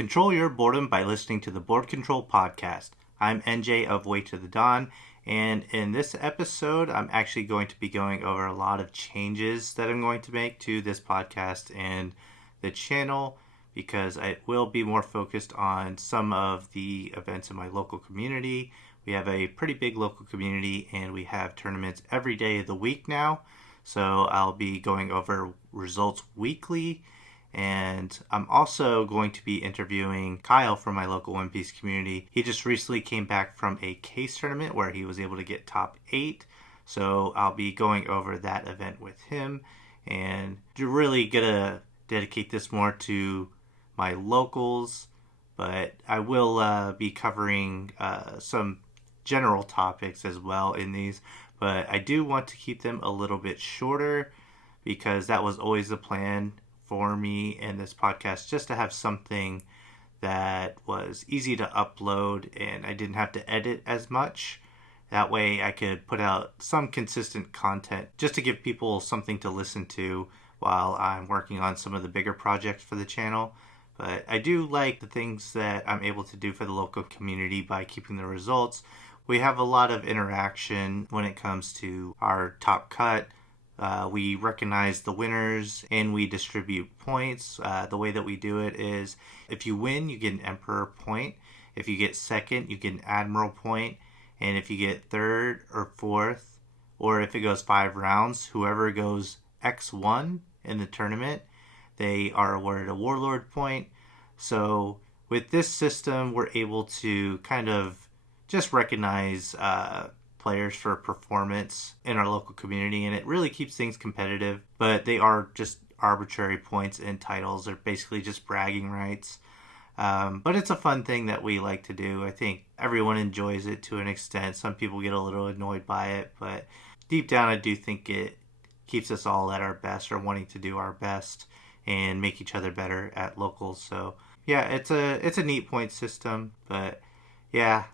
Control your boredom by listening to the Board Control Podcast. I'm NJ of Way to the Dawn, and in this episode, I'm actually going to be going over a lot of changes that I'm going to make to this podcast and the channel, because it will be more focused on some of the events in my local community. We have a pretty big local community, and we have tournaments every day of the week now, so I'll be going over results weekly. And I'm also going to be interviewing Kyle from my local One Piece community. He just recently came back from a case tournament where he was able to get top 8. So I'll be going over that event with him. And really gonna dedicate this more to my locals. But I will be covering some general topics as well in these. But I do want to keep them a little bit shorter, because that was always the plan for me in this podcast, just to have something that was easy to upload and I didn't have to edit as much. That way I could put out some consistent content just to give people something to listen to while I'm working on some of the bigger projects for the channel. But I do like the things that I'm able to do for the local community by keeping the results. We have a lot of interaction when it comes to our top cut. We recognize the winners and we distribute points. The way that we do it is, if you win, you get an Emperor point. If you get second, you get an Admiral point. And if you get third or fourth, or if it goes 5 rounds, whoever goes X1 in the tournament, they are awarded a Warlord point. So with this system, we're able to kind of just recognize players for performance in our local community, and it really keeps things competitive. But they are just arbitrary points and titles. They're basically just bragging rights. But it's a fun thing that we like to do. I think everyone enjoys it to an extent. Some people get a little annoyed by it, but deep down I do think it keeps us all at our best, or wanting to do our best and make each other better at locals. So yeah, it's a neat point system. But yeah,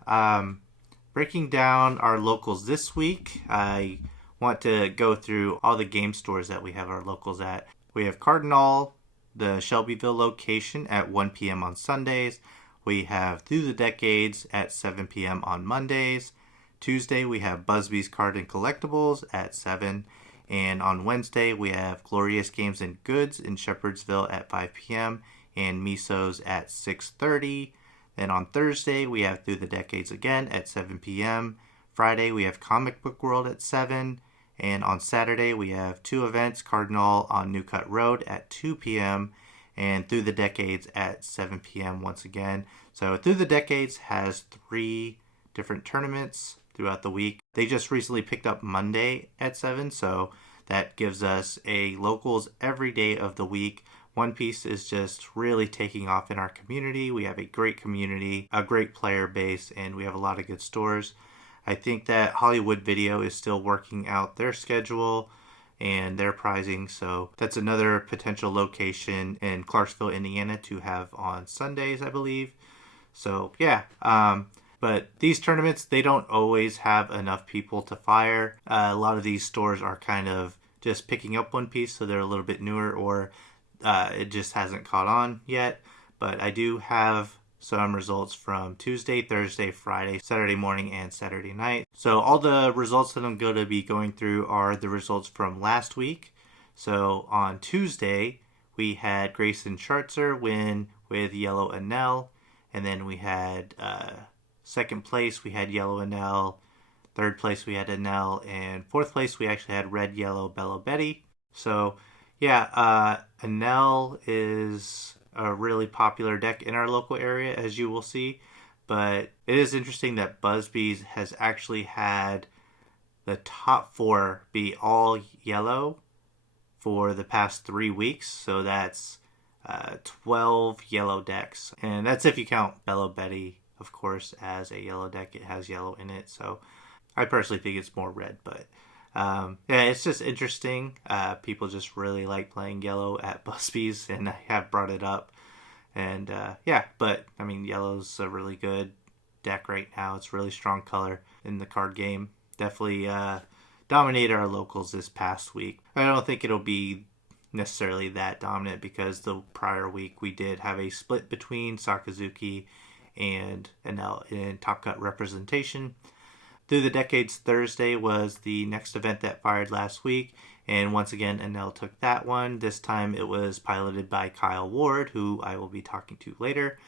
breaking down our locals this week, I want to go through all the game stores that we have our locals at. We have Cardinal, the Shelbyville location, at 1 p.m. on Sundays. We have Through the Decades at 7 p.m. on Mondays. Tuesday, we have Busby's Card and Collectibles at 7. And on Wednesday, we have Glorious Games and Goods in Shepherdsville at 5 p.m. and Miso's at 6:30. Then on Thursday, we have Through the Decades again at 7 p.m. Friday, we have Comic Book World at 7. And on Saturday, we have 2 events, Cardinal on New Cut Road at 2 p.m. and Through the Decades at 7 p.m. once again. So Through the Decades has 3 different tournaments throughout the week. They just recently picked up Monday at 7, so that gives us a locals every day of the week. One Piece is just really taking off in our community. We have a great community, a great player base, and we have a lot of good stores. I think that Hollywood Video is still working out their schedule and their pricing, so that's another potential location in Clarksville, Indiana to have on Sundays, I believe. So yeah, but these tournaments, they don't always have enough people to fire. A lot of these stores are kind of just picking up One Piece, so they're a little bit newer, or it just hasn't caught on yet. But I do have some results from Tuesday, Thursday, Friday, Saturday morning, and Saturday night. So all the results that I'm going to be going through are the results from last week. So on Tuesday, we had Grayson Schartzer win with Yellow Enel. And then we had second place, we had Yellow Enel. Third place, we had Enel. And fourth place, we actually had Red, Yellow, Bello Betty. So yeah, Enel is a really popular deck in our local area, as you will see. But it is interesting that Busby's has actually had the top 4 be all yellow for the past 3 weeks. So that's 12 yellow decks. And that's if you count Bello Betty, of course, as a yellow deck. It has yellow in it. So I personally think it's more red, but yeah, it's just interesting. People just really like playing yellow at Busby's, and I have brought it up. And yeah, but I mean, yellow's a really good deck right now. It's a really strong color in the card game. Definitely dominated our locals this past week. I don't think it'll be necessarily that dominant because the prior week we did have a split between Sakazuki and Enel in Top Cut representation. Through the Decades Thursday was the next event that fired last week, and once again Enel took that one. This time it was piloted by Kyle Ward, who I will be talking to later.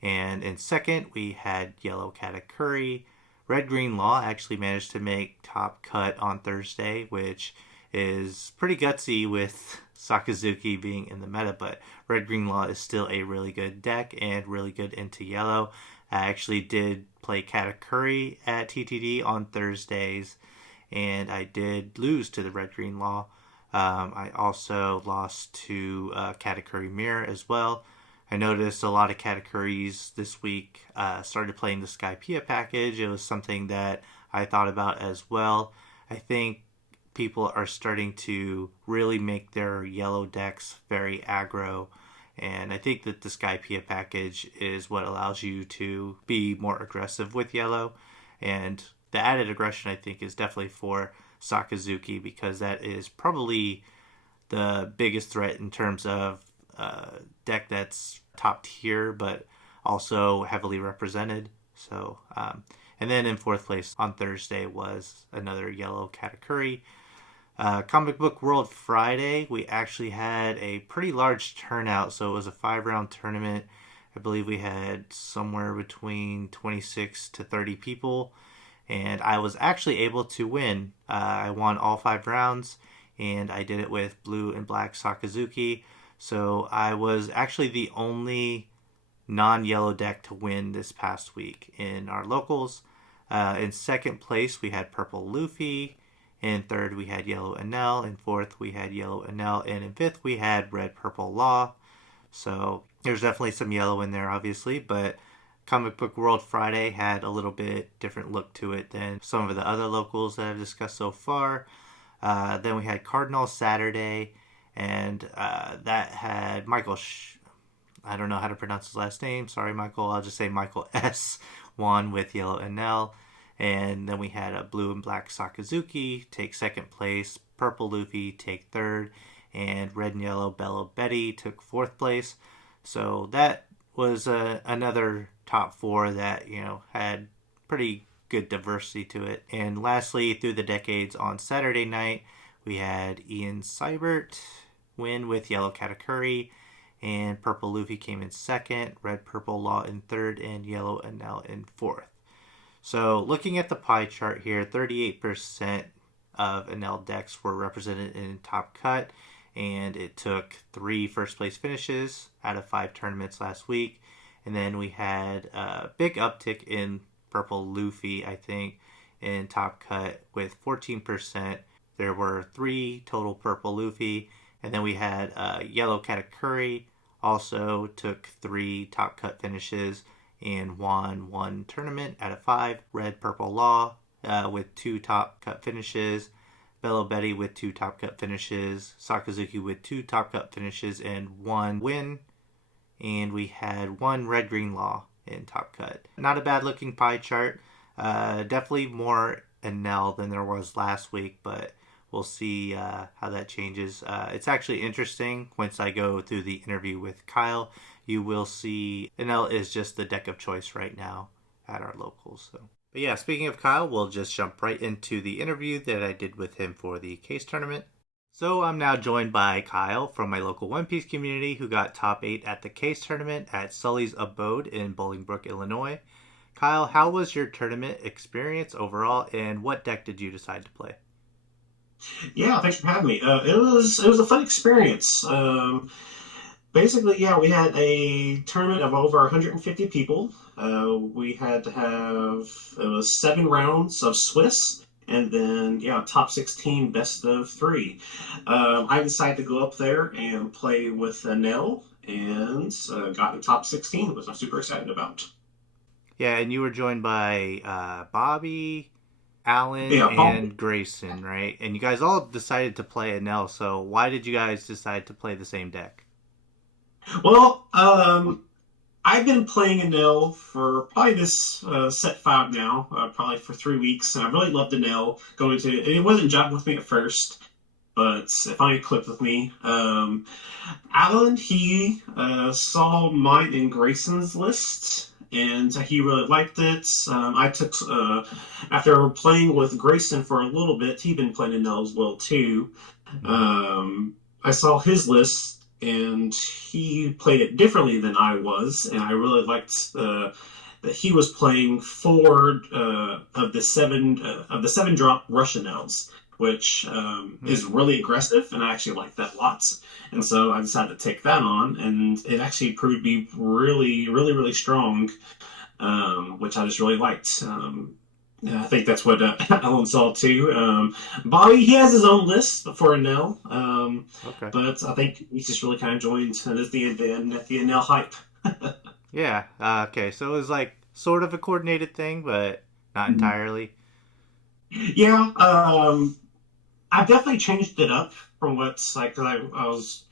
And in second, we had Yellow Katakuri. Red Green Law actually managed to make Top Cut on Thursday, which is pretty gutsy with Sakazuki being in the meta, but Red Green Law is still a really good deck and really good into yellow. I actually did play Katakuri at TTD on Thursdays, and I did lose to the Red Green Law. I also lost to Katakuri Mirror as well. I noticed a lot of Katakuris this week started playing the Skypiea package. It was something that I thought about as well. I think people are starting to really make their yellow decks very aggro, and I think that the Skypiea package is what allows you to be more aggressive with yellow, and the added aggression I think is definitely for Sakazuki because that is probably the biggest threat in terms of deck that's top tier but also heavily represented. So and then in fourth place on Thursday was another yellow Katakuri. Comic Book World Friday, we actually had a pretty large turnout, so it was a 5-round tournament. I believe we had somewhere between 26 to 30 people, and I was actually able to win. I won all 5 rounds, and I did it with blue and black Sakazuki. So I was actually the only non-yellow deck to win this past week in our locals. In second place, we had purple Luffy. In third, we had yellow Enel. In fourth, we had yellow Enel. And in fifth, we had red purple Law. So there's definitely some yellow in there, obviously. But Comic Book World Friday had a little bit different look to it than some of the other locals that I've discussed so far. Then we had Cardinal Saturday. And that had Michael, I don't know how to pronounce his last name. Sorry, Michael. I'll just say Michael S. won with yellow Enel. And then we had a blue and black Sakazuki take second place. Purple Luffy take third. And red and yellow Bello Betty took fourth place. So that was another top 4 that, had pretty good diversity to it. And lastly, through the decades on Saturday night, we had Ian Seibert win with yellow Katakuri, and purple Luffy came in second, red purple Law in third, and yellow Enel in fourth. So looking at the pie chart here, 38% of Enel decks were represented in Top Cut, and it took 3 first place finishes out of 5 tournaments last week. And then we had a big uptick in purple Luffy, I think, in Top Cut with 14%. There were 3 total purple Luffy. And then we had yellow Katakuri, also took 3 Top Cut finishes and won 1 tournament out of 5. Red Purple Law with 2 Top Cut finishes. Bello Betty with 2 Top Cut finishes. Sakazuki with 2 Top Cut finishes and 1 win. And we had 1 Red Green Law in Top Cut. Not a bad looking pie chart. Definitely more Enel than there was last week, but we'll see how that changes. It's actually interesting. Once I go through the interview with Kyle, you will see Enel is just the deck of choice right now at our locals. So, but yeah, speaking of Kyle, we'll just jump right into the interview that I did with him for the case tournament. So I'm now joined by Kyle from my local One Piece community who got top 8 at the case tournament at Sully's Abode in Bolingbrook, Illinois. Kyle, how was your tournament experience overall, and what deck did you decide to play? Yeah, thanks for having me. It was a fun experience. Basically, yeah, we had a tournament of over 150 people. We had to have 7 rounds of Swiss, and then top 16 best of 3. I decided to go up there and play with Nell, and got in top 16, which I'm super excited about. Yeah, and you were joined by Bobby, Alan, Yeah, and Grayson, right? And you guys all decided to play Enel, so why did you guys decide to play the same deck? well, I've been playing Enel for probably this set 5 now, probably for 3 weeks, and I really loved Enel going to. It wasn't jumping with me at first, but it finally clicked with me. Alan, he saw mine and Grayson's list, and he really liked it. I took after playing with Grayson for a little bit, he'd been playing Nell as well too. Mhm. I saw his list, and he played it differently than I was, and I really liked that he was playing four of the seven drop Russian elves, which Hmm. is really aggressive, and I actually like that lots. And so I decided to take that on, and it actually proved to be really, really, really strong, which I just really liked. And I think that's what Alan saw too. Bobby, he has his own list for Enel, Okay. but I think he's just really kind of joined the Enel hype. Yeah. Okay. So it was like sort of a coordinated thing, but not Mhm. entirely. Yeah, I've definitely changed it up from what's like, 'cause I was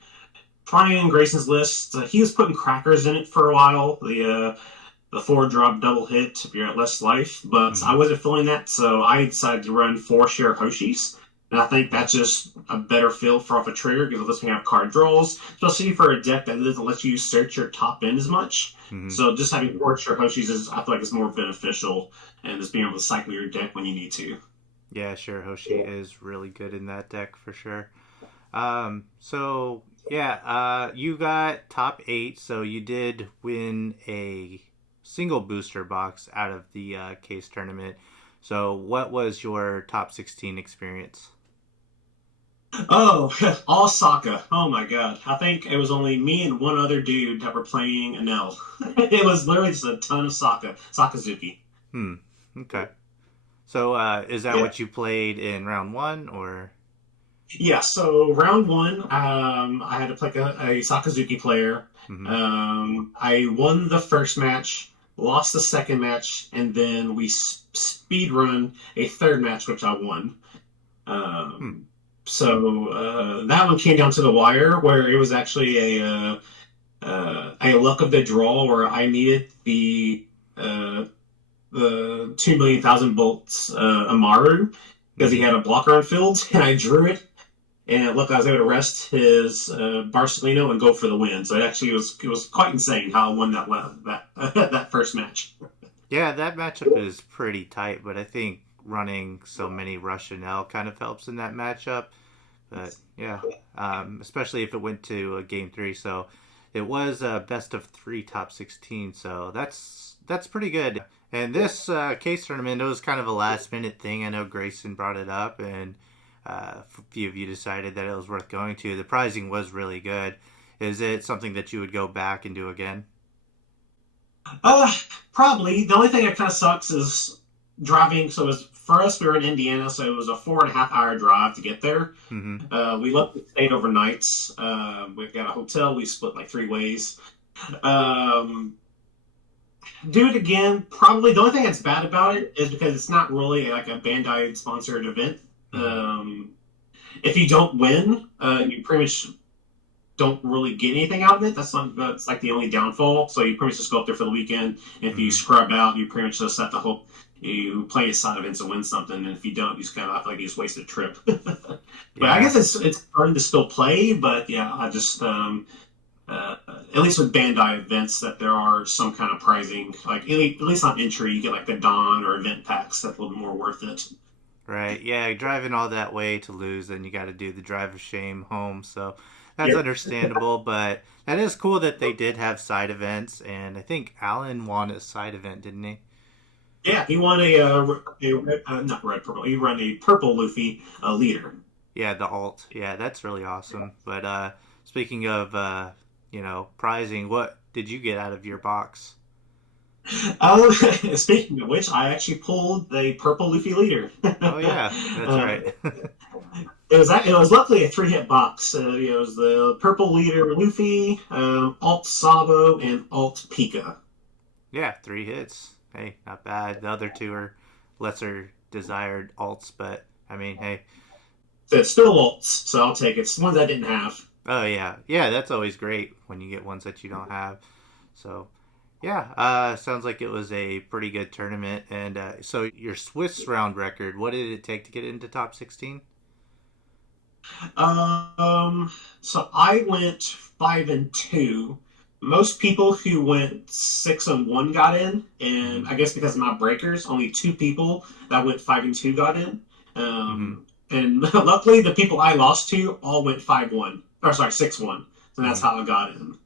trying Grayson's list. He was putting crackers in it for a while. The four drop double hit if you're at less life, but I Hmm. wasn't feeling that, so I decided to run four share Hoshis. And I think Okay. that's just a better feel for off a trigger because it lets me have card draws, especially for a deck that doesn't let you search your top end as much. Hmm. So just having four share Hoshis is, I feel like, is more beneficial, and just being able to cycle your deck when you need to. Yeah, sure. Hoshi is really good in that deck for sure. So yeah, you got top eight, so you did win a single booster box out of the case tournament. So what was your top 16 experience? Oh, all Sokka. Oh my god. I think it was only me and one other dude that were playing Enel. It was literally just a ton of Sokka. Sakazuki. Hmm. Okay. So is that Yeah. what you played in round one or? Yeah, so round one, I had to play a Sakazuki player. Hmm. I won the first match, lost the second match, and then we speed run a third match, which I won. Hmm. So that one came down to the wire, where it was actually a luck of the draw, where I needed uh, the 2,000,000 bolts Amaru because he Hmm. had a blocker on field, and I drew it. And look, I was able to rest his Barcelino and go for the win. So it was quite insane how I won that first match. Yeah, that matchup is pretty tight, but I think running so many Russian L kind of helps in that matchup. But yeah, especially if it went to a game three. So it was a best of three top 16. So that's pretty good. And this case tournament, it was kind of a last minute thing. I know Grayson brought it up, and a few of you decided that it was worth going to. The pricing was really good. Is it something that you would go back and do again? Uh, Probably. The only thing that kind of sucks is driving. So it was, for us, we were in Indiana, so it was a 4.5 hour drive to get there. Mm-hmm. We left the state overnight. We got a hotel. We split like three ways. Um, do it again. Probably the only thing that's bad about it is because it's not really like a Bandai sponsored event. Mm-hmm. Um, if you don't win, you pretty much don't really get anything out of it. That's like the only downfall. So you pretty much just go up there for the weekend. And if you Mm-hmm. scrub out, you pretty much just have to hope you play a side events to win something. And if you don't, you just kind of feel like you just wasted a trip. But I Yeah. guess it's fun to still play. But yeah, I just uh, at least with Bandai events that there are some kind of pricing. Like at least on entry, you get like the Dawn or event packs that's a little more worth it. Right. Yeah, driving all that way to lose, then you got to do the drive of shame home. So that's Yep. understandable, but that is cool that they did have side events, and I think Alan won a side event, didn't he? Yeah, he won not red purple. He won a purple Luffy leader. Yeah, the alt. Yeah, that's really awesome. But speaking of prizing, what did you get out of your box? Oh, speaking of which, I actually pulled the purple Luffy leader. Oh yeah, that's uh, right. it was luckily a three hit box. It was the purple leader Luffy, Alt Sabo, and Alt Pika. Yeah, three hits. Hey, not bad. The other two are lesser desired alts, but I mean, hey. So it's still alts, so I'll take it. It's the ones I didn't have. Oh yeah, yeah. That's always great when you get ones that you don't have. So yeah, sounds like it was a pretty good tournament. And so your Swiss round record, what did it take to get into top 16? Um, so I went 5-2. Most people who went 6-1 got in, Mm-hmm. and I guess because of my breakers, only two people that went 5-2 got in. Mm-hmm. And luckily, the people I lost to all went 5-1, or sorry, 6-1. So that's Mm-hmm. how I got in.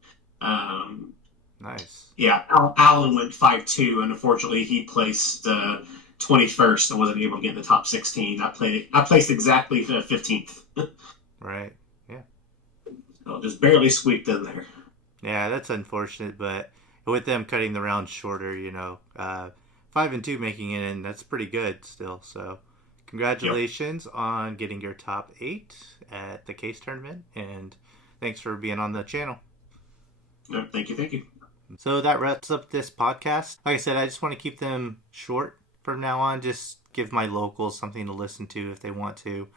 Um, Nice. yeah, Alan went 5-2, and unfortunately, he placed 21st and wasn't able to get in the top 16. I placed exactly 15th. Right. Yeah. So just barely squeaked in there. Yeah, that's unfortunate, but with them cutting the round shorter, 5-2 making it in, that's pretty good still. So, Yep. congratulations on getting your top 8 at the case tournament, and thanks for being on the channel. Yep. Thank you. Thank you. So that wraps up this podcast. Like I said, I just want to keep them short from now on. Just give my locals something to listen to if they want to,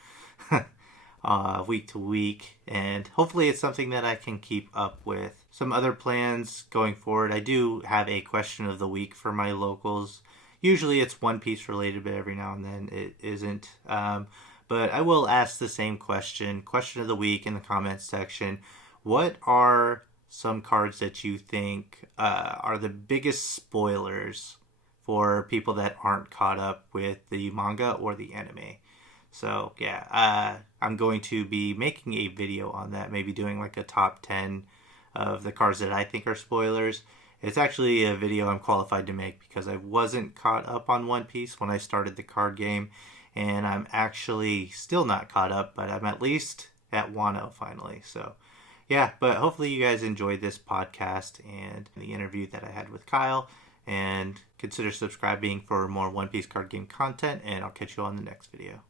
week to week. And hopefully it's something that I can keep up with. Some other plans going forward. I do have a question of the week for my locals. Usually it's One Piece related, but every now and then it isn't. But I will ask the same question of the week in the comments section. What are some cards that you think are the biggest spoilers for people that aren't caught up with the manga or the anime? So yeah, I'm going to be making a video on that. Maybe doing like a top 10 of the cards that I think are spoilers. It's actually a video I'm qualified to make because I wasn't caught up on One Piece when I started the card game, and I'm actually still not caught up, but I'm at least at Wano finally. So yeah, but hopefully you guys enjoyed this podcast and the interview that I had with Kyle. And consider subscribing for more One Piece card game content, and I'll catch you on the next video.